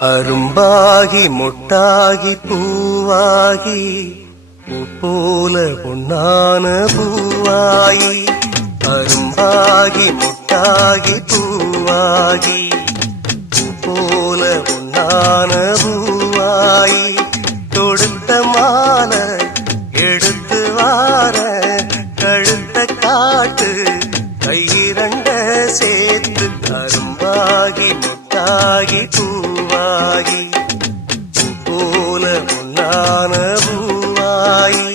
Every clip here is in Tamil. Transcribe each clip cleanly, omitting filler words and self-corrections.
அரும்பாகி மொட்டாகி பூவாகி பூ போல பொன்னான பூவாயி அரும்பாகி மொட்டாகி பூவாகி பூ போல பொன்னான பூவாயி தொடுத்த மாலை எடுத்து வார கழுத்த காட்டு கையிரண்ட சேர்த்து அரும்பாகி மொட்டாகி பூவாகி போல பொன்னான பூவாயி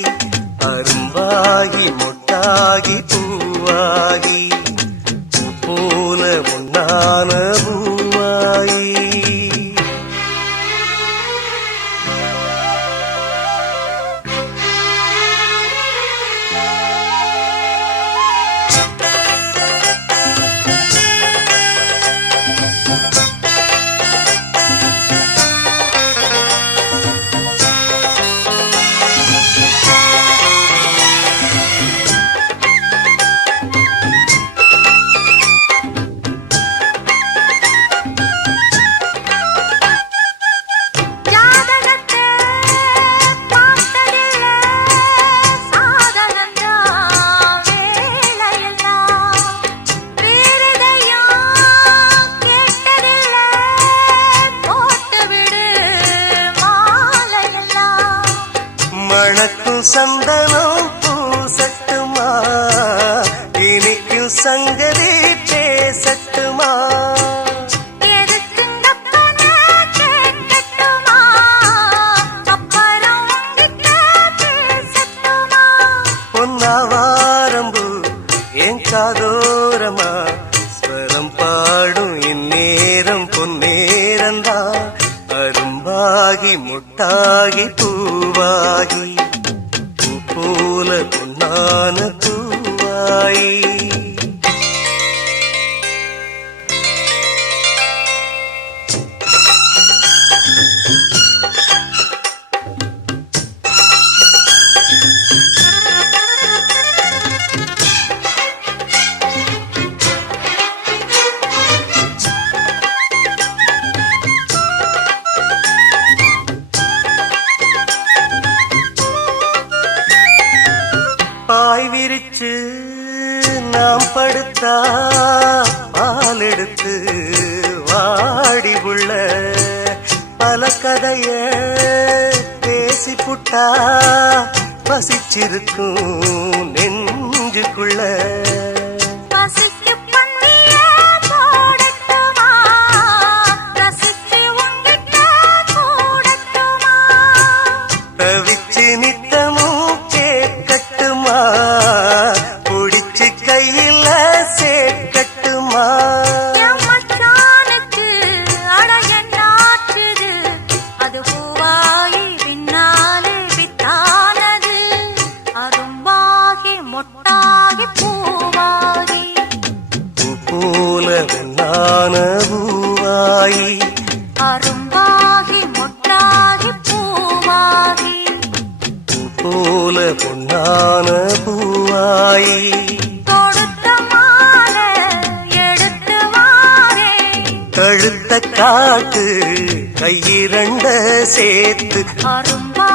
அரும்பாகி மொட்டாகி பூவாகி போல பொன்னான பூவாயி மணக்கும் சந்தனம் பூசட்டுமா இனிக்கும் சங்கதி பேசட்டுமா பொன்னாவாரம்பு என் காதோரமா ஸ்வரம் பாடும் இந்நேரம் பொன்னேரந்தா அரும்பாகி முட்டாகி பூவாகி பூ போல பொன்னான பூவாயி பாய் விரிச்சு நாம் படுத்தா பால் எடுத்து வாடி புள்ள பல கதைய பேசி புட்டா பசிச்சிருக்கும் நெஞ்சுக்குள்ள தவிச்சு நித்தமும் கேட்கட்டுமா புடிச்சு கையில சேர்க்கட்டுமா அது பூவாகி பின்னாலே வித்தானது அரும்பாகி மொட்டாகி பூவாகி பூ போல பொன்னான பூவாயி அரும்பாகி மொட்டாகி பூவாகி போல பொன்னான பூவாயி தொடுத்த மாலை எடுத்து வாரே கழுத்த காட்டு கையிரண்ட சேர்த்து அரும்பா